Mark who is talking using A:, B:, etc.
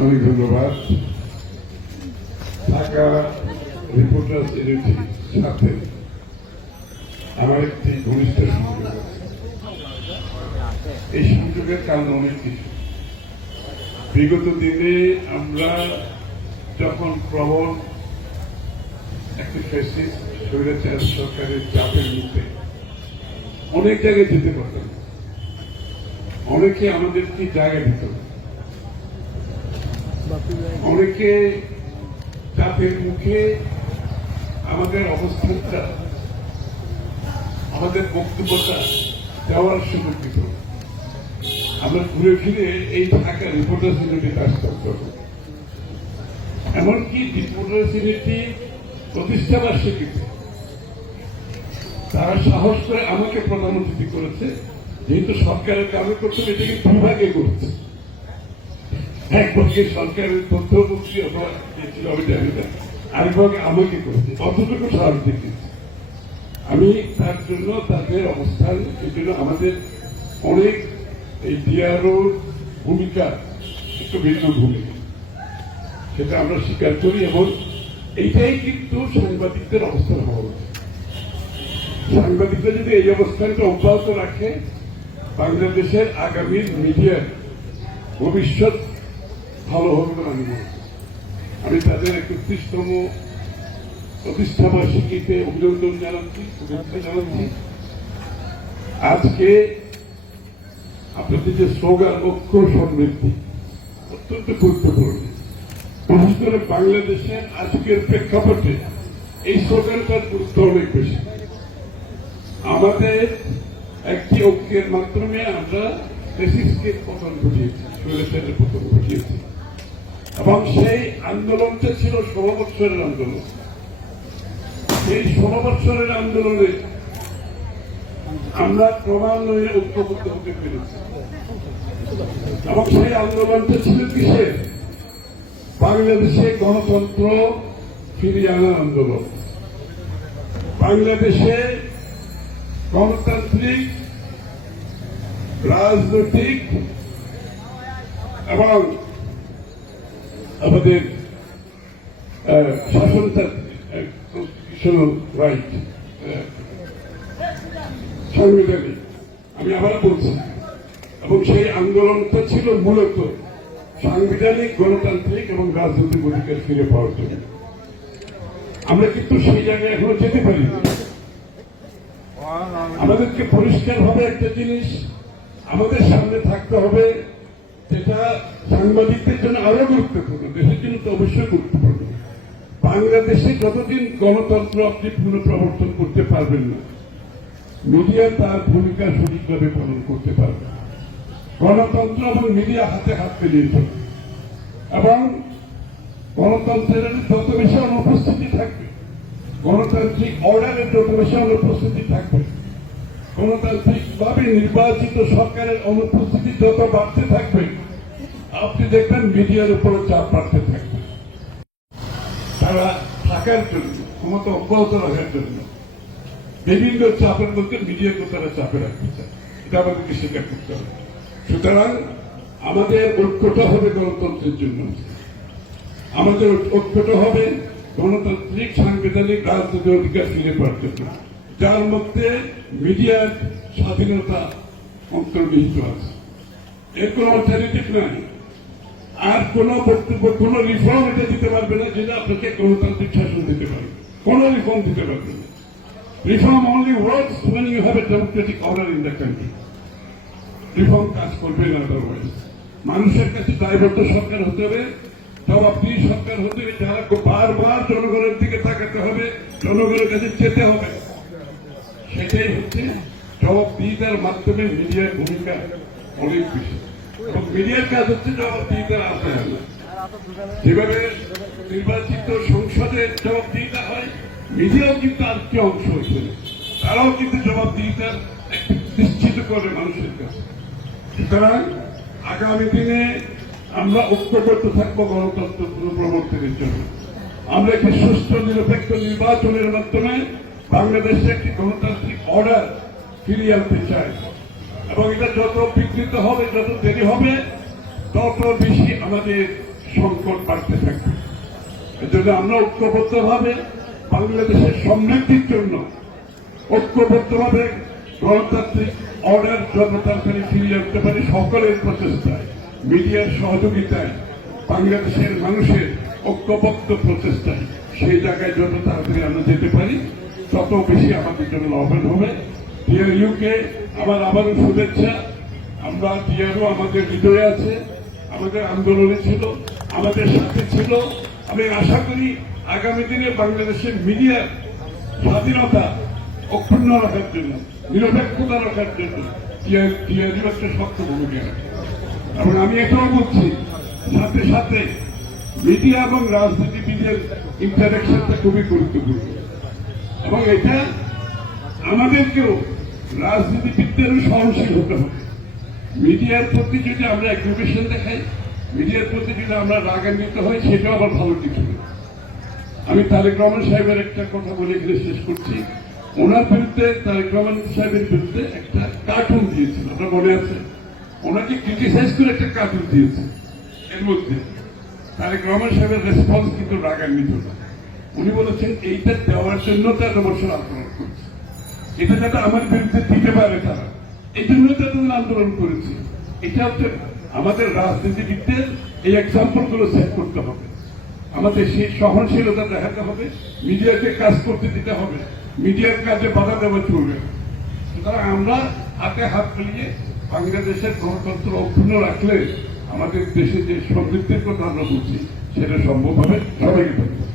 A: অনেক ধন্যবাদ ঢাকা রিপোর্টার্স ইউনিটির সাথে আমার একটি ঘনিষ্ঠ সংযোগ এই সংযোগের কারণ অনেক কিছু বিগত দিনে আমরা যখন প্রবল একটি ফেসিস স্বৈরাচার সরকারের চাপের মুখে অনেক জায়গায় যেতে পারতাম। অনেকে আমাদেরকে জায়গা দিত না। অনেকে চাপের মুখে আমাদের অবস্থানটা, আমাদের বক্তব্যটা দেওয়ার সুযোগ দিত। আমরা ঘুরে ফিরে এই ঢাকা রিপোর্টার্স ইউনিটিতে আসতে হতো এমনকি রিপোর্টার্স ইউনিটি প্রতিষ্ঠা বার্ষিকীতে তারা সাহস করে আমাকে প্রধান করেছে। যেহেতু সরকারের কাজে করছে এটাকে দুভাগে করছে। আমি তার জন্য তাদের অবস্থান এই জন্য আমাদের অনেক এই ডিআরও ভূমিকা একটু ভিন্ন ভূমিকা। সেটা আমরা স্বীকার করি এবং এইটাই কিন্তু সাংবাদিকদের অবস্থান হওয়া উচিত। সাংবাদিকরা যদি এই অবস্থানটা অব্যাহত রাখে, বাংলাদেশের আগামী মিডিয়ার ভবিষ্যৎ ভালো হবে বলে আমি মনে করি। আমি তাদের একত্রিশতম প্রতিষ্ঠা বার্ষিকীতে অভিনন্দন জানাচ্ছি, শুভেচ্ছা জানাচ্ছি। আজকে আপনাদের যে স্লোগান, ঐক্য সমৃদ্ধি, অত্যন্ত গুরুত্বপূর্ণ। বিশেষ করে বাংলাদেশের আজকের প্রেক্ষাপটে এই স্লোগানটার গুরুত্ব অনেক বেশি। আমাদের একটি ঐক্যের মাধ্যমে আমরা ফেসিসকে পতন ঘটিয়েছি, স্বৈরাচারের পতন ঘটিয়েছি। এবং সেই আন্দোলনটা ছিল ষোলো বৎসরের আন্দোলন। সেই ষোলো বৎসরের আন্দোলনে আমরা ক্রমান্বয়ে ঐক্যবদ্ধ হতে পেরেছি। এবং সেই আন্দোলনটা ছিল কিসের? বাংলাদেশে গণতন্ত্র ফিরিয়ে আনার আন্দোলন। বাংলাদেশে গণতান্ত্রিক, রাজনৈতিক এবং আমাদের রাইট সাংবিধানিক আমি আবার বলছি, এবং সেই আন্দোলনটা ছিল মূলত সাংবিধানিক, গণতান্ত্রিক এবং রাজনৈতিক অধিকার ফিরে পাওয়ার জন্য। আমরা কিন্তু সেই জায়গায় এখনও যেতে পারিনি। আমাদেরকে পরিষ্কার ভাবে একটা জিনিস আমাদের সামনে থাকতে হবে। যেটা সাংবাদিকদের জন্য আরও গুরুত্বপূর্ণ, দেশের জন্য তো অবশ্যই গুরুত্বপূর্ণ। বাংলাদেশে যতদিন গণতন্ত্র আপনি পুনঃপ্রবর্তন করতে পারবেন না, মিডিয়া তার ভূমিকা সঠিকভাবে পালন করতে পারবে গণতন্ত্র এবং মিডিয়া হাতে হাত মিলিয়ে চলবে। এবং গণতন্ত্রের যত বেশি অনুপস্থিতি থাকবে, গণতান্ত্রিক অর্ডারের যত বেশি অনুপস্থিতি থাকবে গণতান্ত্রিক ভাবে নির্বাচিত সরকারের অনুপস্থিতি যত বাড়তে থাকবে আপনি দেখবেন মিডিয়ার উপরে চাপ বাড়তে থাকবে। তারা থাকার জন্য, ক্ষমতা অব্যাহত রাখার জন্য বিভিন্ন চাপের মধ্যে মিডিয়াকে তারা চাপে রাখতে চায়। এটা আমাদেরকে স্বীকার করতে হবে। সুতরাং আমাদের ঐক্যটা হবে গণতন্ত্রের জন্য। আমাদের ঐক্যটা হবে গণতান্ত্রিক, সাংবিধানিক, রাজনৈতিক অধিকার ফিরে পাওয়ার জন্য। যার মধ্যে মিডিয়ার স্বাধীনতা অন্তর্নিহিত আছে। এর কোনো অল্টারনেটিভ নাই। আর কোন বক্তব্য, কোন রিফর্ম এটা দিতে পারবে না যেটা আপনাকে গণতান্ত্রিক শাসন দিতে পারবে। কোন রিফর্ম দিতে পারবে না। Reform only works when you have a democratic order in the country. Reform কাজ করবে না আদারওয়াইজ মানুষের কাছে দায়বদ্ধ সরকার হতে হবে। জবাবদিহি সরকার হতে হবে যারা বারবার জনগণের দিকে তাকাতে হবে। জনগণের কাছে যেতে হবে। সেটাই হচ্ছে জবাবদিহিতার মাধ্যমে মিডিয়ার ভূমিকা অনেক বেশি। মিডিয়ার কাজ হচ্ছে জবাবদিহিতার আওতায় আনা যেভাবে নির্বাচিত সংসদে জবাবদিহিতা হয় মিডিয়াও কিন্তু আর কি অংশ হয়েছে তারাও কিন্তু জবাবদিহিতার নিশ্চিত করে মানুষের কাছে। সুতরাং আগামী দিনে আমরা ঐক্যবদ্ধ থাকব গণতন্ত্র পুনঃপ্রবর্তনের জন্য। আমরা একটি সুস্থ নিরপেক্ষ নির্বাচনের মাধ্যমে বাংলাদেশে একটি গণতান্ত্রিক অর্ডার ফিরিয়ে আনতে চাই। এবং এটা যত বিকৃত হবে, যত দেরি হবে, তত বেশি আমাদের সংকট বাড়তে থাকবে। এজন্য আমরা ঐক্যবদ্ধভাবে বাংলাদেশের সমৃদ্ধির জন্য ঐক্যবদ্ধভাবে গণতান্ত্রিক অর্ডার তাড়াতাড়ি ফিরিয়ে আনতে পারি সকলের প্রচেষ্টায়, মিডিয়ার সহযোগিতায়, বাংলাদেশের মানুষের ঐক্যবদ্ধ প্রচেষ্টায়। সেই জায়গায় যত তাড়াতাড়ি আমরা যেতে পারি। তত বেশি আমাদের জন্য লাভবান হবে ডিআরইউকে আমার আবারও শুভেচ্ছা। আমরা ডিআরও আমাদের হৃদয়ে আছে, আমাদের আন্দোলনে ছিল, আমাদের সাথে ছিল। আমি আশা করি আগামী দিনে বাংলাদেশের মিডিয়ার স্বাধীনতা অক্ষুণ্ণ রাখার জন্য, নিরপেক্ষতা রাখার জন্য টিআরইউ একটা শক্ত ভূমিকা রাখে। এবং আমি এটাও বলছি, সাথে সাথে মিডিয়া এবং রাজনীতিবিদের ইন্টারাকশনটা খুবই গুরুত্বপূর্ণ। এবং এটা আমাদেরকেও রাজনীতিবিদদেরও সহনশীল হতে হবে মিডিয়ার প্রতি যদি আমরা অ্যাগ্রিভেশন দেখাই, মিডিয়ার প্রতি যদি আমরা রাগান্বিত হই, সেটাও আবার ভালো কিছু আমি তারেক রহমান সাহেবের একটা কথা বলে এখানে শেষ করছি। ওনার বিরুদ্ধে, তারেক রহমান সাহেবের বিরুদ্ধে একটা কার্টুন দিয়েছিল আপনার মনে আছে? ওনাকে ক্রিটিসাইজ করে একটা কার্টুন দিয়েছে, এর মধ্যে। তারেক রহমান সাহেবের রেসপন্স কিন্তু রাগান্বিত না। উনি বলেছেন, এইটা দেওয়ার জন্য তারা বছর আন্দোলন করছে। এটা যাতে আমার বিরুদ্ধে দিতে পারে তারা। এই তাদের আন্দোলন করেছে। এটা হচ্ছে আমাদের রাজনীতিবিদদের এই এক্সাম্পলগুলো সেট করতে হবে। আমাদের সেই সহনশীলতা দেখাতে হবে, মিডিয়াকে কাজ করতে দিতে হবে, মিডিয়ার কাজে বাধা দেওয়া চলবে সুতরাং আমরা হাতে হাত মিলিয়ে বাংলাদেশের গণতন্ত্র অক্ষুণ্ণ রাখলে আমাদের দেশে যে সমৃদ্ধির কথা আমরা বলছি, সেটা সম্ভব হবে। সবাইকে